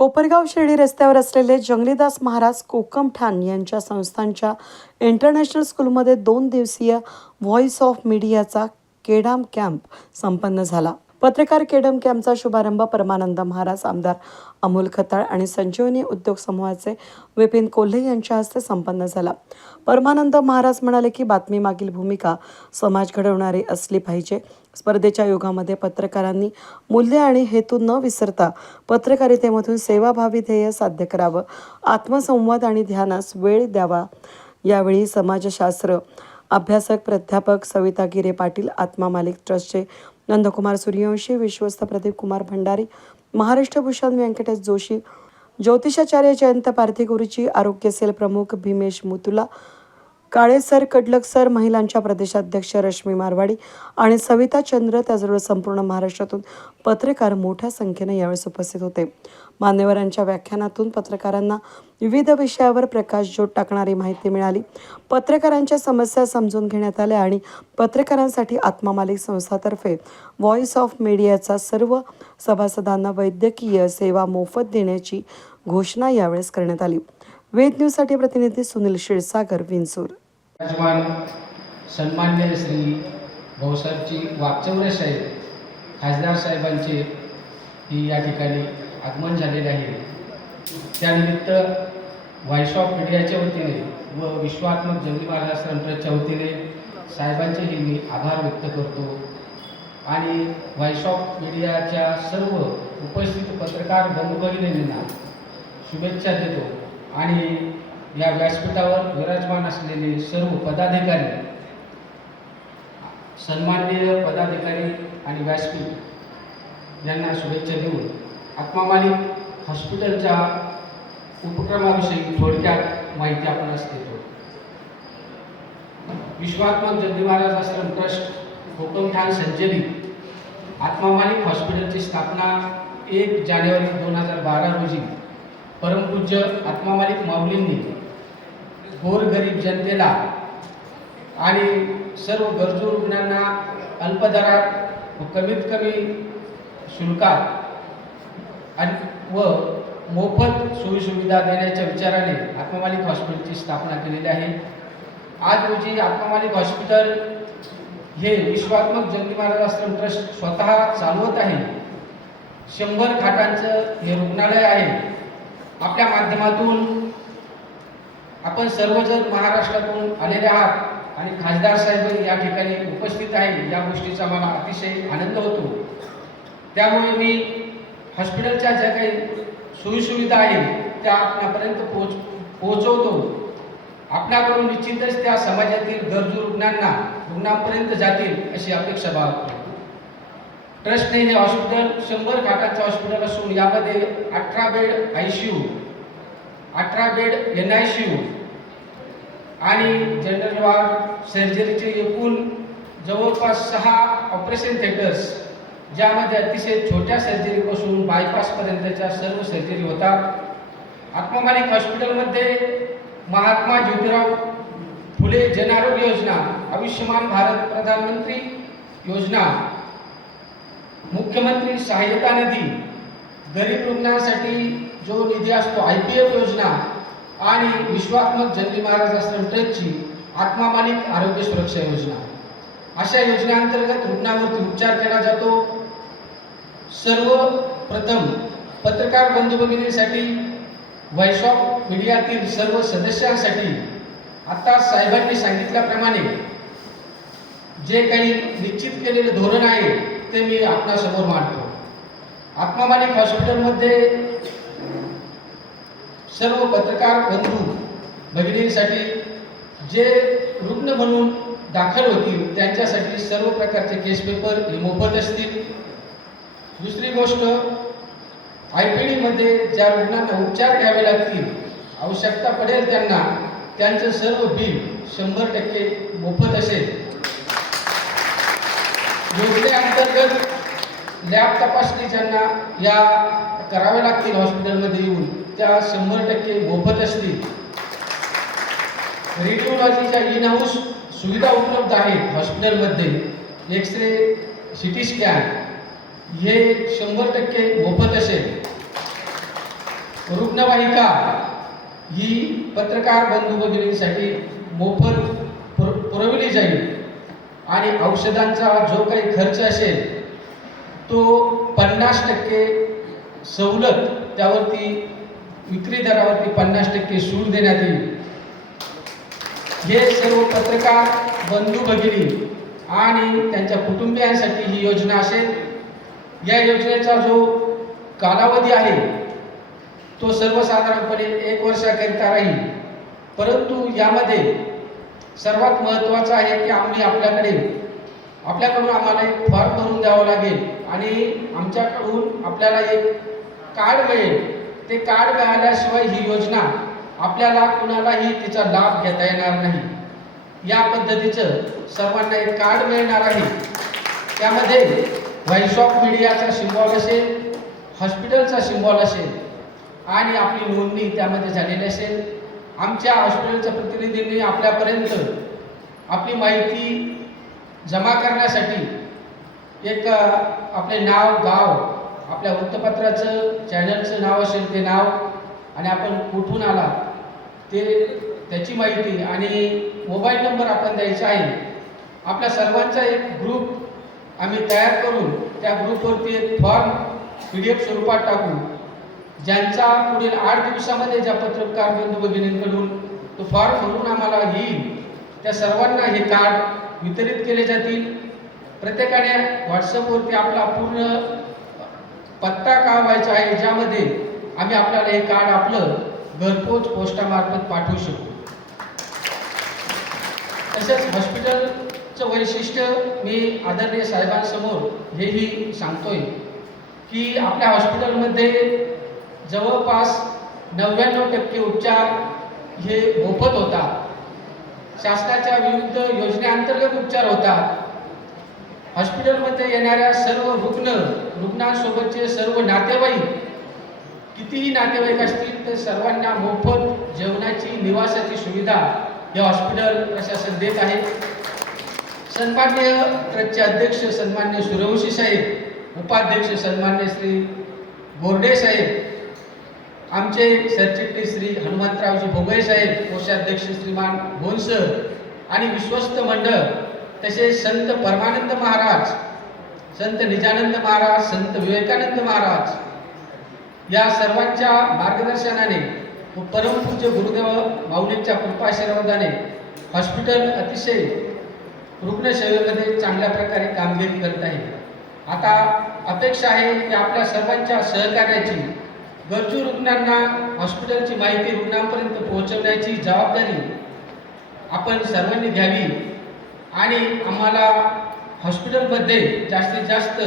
कोपरगाव शिर्डी रस्त्यावर असलेले जंगलीदास महाराज कोकमठाण यांच्या संस्थांच्या इंटरनॅशनल स्कूलमध्ये दोन दिवसीय व्हॉइस ऑफ मीडियाचा केडाम कॅम्प संपन्न झाला. पत्रकार केडम कॅम्पचा शुभारंभ परमानंद महाराज आमदार अमोल खताळ आणि संजीवनी उद्योग समूहाचे विपिन कोल्हे यांच्या हस्ते संपन्न झाला. परमानंद महाराज म्हणाले की बातमी मागील भूमिका समाज घडवणारी असली पाहिजे. स्पर्धेच्या युगामध्ये पत्रकारांनी मूल्य आणि हेतू न विसरता पत्रकारितेमधून सेवाभावी ध्येय साध्य करावं आत्मसंवाद आणि ध्यानास वेळ द्यावा. यावेळी समाजशास्त्र अभ्यासक प्राध्यापक सविता गिरे पाटील आत्मा मालिक ट्रस्टचे नंदकुमार सूर्यवंशी विश्वस्त प्रदीप कुमार भंडारी महाराष्ट्र भूषण व्यंकटेश जोशी ज्योतिषाचार्य जयंत पार्थीगुरुची आरोग्य सेल प्रमुख भीमेश मुतुला काळे सर कडलक सर महिलांच्या प्रदेशाध्यक्ष रश्मी मारवाडी आणि सविता चंद्र त्याचबरोबर संपूर्ण महाराष्ट्रातून पत्रकार मोठ्या संख्येने यावेळेस उपस्थित होते. मान्यवरांच्या व्याख्यानातून पत्रकारांना विविध विषयावर प्रकाशझोत टाकणारी माहिती मिळाली. पत्रकारांच्या समस्या समजून घेण्यात आल्या आणि पत्रकारांसाठी आत्मामालिक संस्थातर्फे व्हॉइस ऑफ मीडियाचा सर्व सभासदांना वैद्यकीय सेवा मोफत देण्याची घोषणा यावेळेस करण्यात आली. वेद न्यूजसाठी प्रतिनिधी सुनील क्षीरसागर विंचूर. विराजमान सन्मान्य श्री भाऊसाहेबची वाकचौरे साहेब खासदार साहेबांचे ही या ठिकाणी आगमन झालेले आहे. त्यानिमित्त व्हॉइस ऑफ मीडियाच्या वतीने व विश्वात्मक जंगली महाराज ट्रस्टच्या वतीने साहेबांचेही मी आभार व्यक्त करतो. आणि व्हॉइस ऑफ मीडियाच्या सर्व उपस्थित पत्रकार बंधू भगिनींना शुभेच्छा देतो. आणि या व्यासपीठावर विराजमान असलेले सर्व पदाधिकारी सन्माननीय पदाधिकारी आणि व्यासपीठ यांना शुभेच्छा देऊन आत्मामालिक हॉस्पिटलच्या उपक्रमाविषयी थोडक्यात माहिती आपण देतो. विश्वात्मक जगदी महाराज आश्रम ट्रस्ट कोकमठाण संचलित आत्मामालिक हॉस्पिटलची स्थापना एक जानेवारी दोन हजार बारा रोजी परमपूज्य आत्मामालिक माऊलींनी गोरगरीब जनतेला आणि सर्व गरजू रुग्णांना अल्पदरात व कमीत कमी शुल्कात आणि व मोफत सोयीसुविधा देण्याच्या विचाराने आत्ममालिक हॉस्पिटलची स्थापना केलेली आहे. आज रोजी आत्मामालिक हॉस्पिटल हे विश्वात्मक जंगली महाराज आश्रम ट्रस्ट स्वतः चालवत आहे. शंभर खाटांचं हे रुग्णालय आहे. आपल्या माध्यमातून आपण सर्वजण महाराष्ट्रातून आलेले आहात आणि खासदार साहेब या ठिकाणी उपस्थित आहे या गोष्टीचा मला अतिशय आनंद होतो. त्यामुळे मी हॉस्पिटलच्या ज्या काही सोयीसुविधा आहे त्या आपणापर्यंत पोहोच पोहोचवतो. आपल्याकडून निश्चितच त्या समाजातील गरजू रुग्णांना रुग्णांपर्यंत जातील अशी अपेक्षा बाळगतो ट्रस्टने हे हॉस्पिटल शंभर खाटांचं हॉस्पिटल असून यामध्ये अठरा बेड आय सी यू अठरा bed N I C U आणि जनरल वार्ड सर्जरीचे एकूण जवळपास सहा ऑपरेशन थिएटर्स ज्यामध्ये अतिशय छोट्या सर्जरीपासून बायपासपर्यंतच्या सर्व सर्जरी होतात. आत्मामालिक हॉस्पिटलमध्ये महात्मा ज्योतिराव फुले जन आरोग्य योजना आयुष्यमान भारत प्रधानमंत्री योजना मुख्यमंत्री सहाय्यता निधी गरीब रुग्णांसाठी जो निधी असतो आय पी एफ योजना आणि विश्वात्मक जंगली महाराज आश्रम ट्रस्टची आत्मामानिक आरोग्य सुरक्षा योजना. अशा योजनेअंतर्गत रुग्णावरती उपचार केला जातो. सर्वप्रथम पत्रकार बंधू भगिनीसाठी व्हॉइस ऑफ मीडियातील सर्व सदस्यांसाठी आता साहेबांनी सांगितल्याप्रमाणे जे काही निश्चित केलेले धोरण आहे ते मी आपणासमोर मांडतो. आत्मामानिक हॉस्पिटलमध्ये सर्व पत्रकार बंधू भगिनींसाठी जे रुग्ण म्हणून दाखल होतील त्यांच्यासाठी सर्व प्रकारचे केस पेपर हे मोफत असतील. दुसरी गोष्ट आय पी डीमध्ये ज्या रुग्णांना उपचार घ्यावे लागतील आवश्यकता पडेल त्यांना त्यांचं सर्व बिल शंभर टक्के मोफत असेल. योजनेअंतर्गत लॅब तपासणी ज्यांना या कराव्या लागतील हॉस्पिटलमध्ये येऊन. त्या शंभर टक्के मोफत असतील. रेडिओलॉजीच्या इन हाऊस सुविधा उपलब्ध आहेत हॉस्पिटलमध्ये X ray C T scan हे शंभर टक्के मोफत असेल. रुग्णवाहिका ही पत्रकार बंधू भगिनींसाठी मोफत पुर पुरवली जाईल. आणि औषधांचा जो काही खर्च असेल तो पन्नास टक्के सवलत त्यावरती विक्री दरावरती पन्नास टक्के सूट देण्यात येईल. हे सर्व पत्रकार बंधू भगिनी आणि त्यांच्या कुटुंबियांसाठी ही योजना असेल. या योजनेचा जो कालावधी आहे तो सर्वसाधारणपणे एक वर्षाकरिता राहील. परंतु यामध्ये सर्वात महत्त्वाचं आहे की आम्ही आपल्याकडे आपल्याकडून आम्हाला एक फॉर्म भरून द्यावं लागेल आणि आमच्याकडून आपल्याला एक कार्ड मिळेल. ते कार्ड मिळाल्याशिवाय ही योजना आपल्याला कुणालाही तिचा लाभ घेता येणार नाही. या पद्धतीचं सर्वांना एक कार्ड मिळणार आहे. त्यामध्ये व्हॉइस ऑफ मीडियाचा सिम्बॉल असेल हॉस्पिटलचा सिम्बॉल असेल आणि आपली नोंदणी त्यामध्ये झालेली असेल. आमच्या हॉस्पिटलच्या प्रतिनिधींनी आपल्यापर्यंत आपली माहिती जमा करण्यासाठी एक आपले नाव गाव आपल्या वृत्तपत्राचं चॅनलचं नाव असेल ते नाव आणि आपण कुठून आला ते त्याची माहिती आणि मोबाईल नंबर आपण द्यायचा आहे. आपल्या सर्वांचा एक ग्रुप आम्ही तयार करून त्या ग्रुपवरती एक फॉर्म पी डी एफ स्वरूपात टाकू. ज्यांचा पुढील आठ दिवसामध्ये ज्या पत्रकार बंधू भगिनींकडून तो फॉर्म भरून आम्हाला येईल त्या सर्वांना हे कार्ड वितरित केले जातील. प्रत्येकाने व्हॉट्सअपवरती आपला पूर्ण पत्ता कळवायचा आहे ज्यामध्ये आम्ही आपल्याला हे कार्ड आपलं घरपोच पोस्टामार्फत पाठवू शकतो तसेच हॉस्पिटलचं वैशिष्ट्य मी आदरणीय साहेबांसमोर हेही सांगतोय की आपल्या हॉस्पिटलमध्ये जवळपास नव्याण्णव टक्के उपचार हे मोफत होतात. शासनाच्या विविध योजनेअंतर्गत उपचार होतात. हॉस्पिटलमध्ये येणाऱ्या सर्व रुग्ण रुग्णांसोबतचे सर्व नातेवाईक कितीही नातेवाईक असतील तर सर्वांना मोफत जेवणाची निवासाची सुविधा हे हॉस्पिटल प्रशासन देत आहे. सन्मान्य ट्रस्टचे अध्यक्ष सन्मान्य सूर्यवंशी साहेब उपाध्यक्ष सन्मान्य श्री बोर्डे साहेब आमचे सरचिटणीस श्री हनुमंतरावजी भोगळे साहेब कोषाध्यक्ष श्रीमान भोनसर आणि विश्वस्त मंडळ तसेच संत परमानंद महाराज संत निजानंद महाराज संत विवेकानंद महाराज या सर्वांच्या मार्गदर्शनाने व परमपूज्य गुरुदेव माऊलींच्या कृपाशीर्वादाने हॉस्पिटल अतिशय रुग्णसेवेमध्ये चांगल्या प्रकारे कामगिरी करत आहे. आता अपेक्षा आहे की आपल्या सर्वांच्या सहकार्याची गरजू रुग्णांना हॉस्पिटलची माहिती रुग्णांपर्यंत पोहोचवण्याची जबाबदारी आपण सर्वांनी घ्यावी. आणि आम्हाला हॉस्पिटलमध्ये जास्तीत जास्त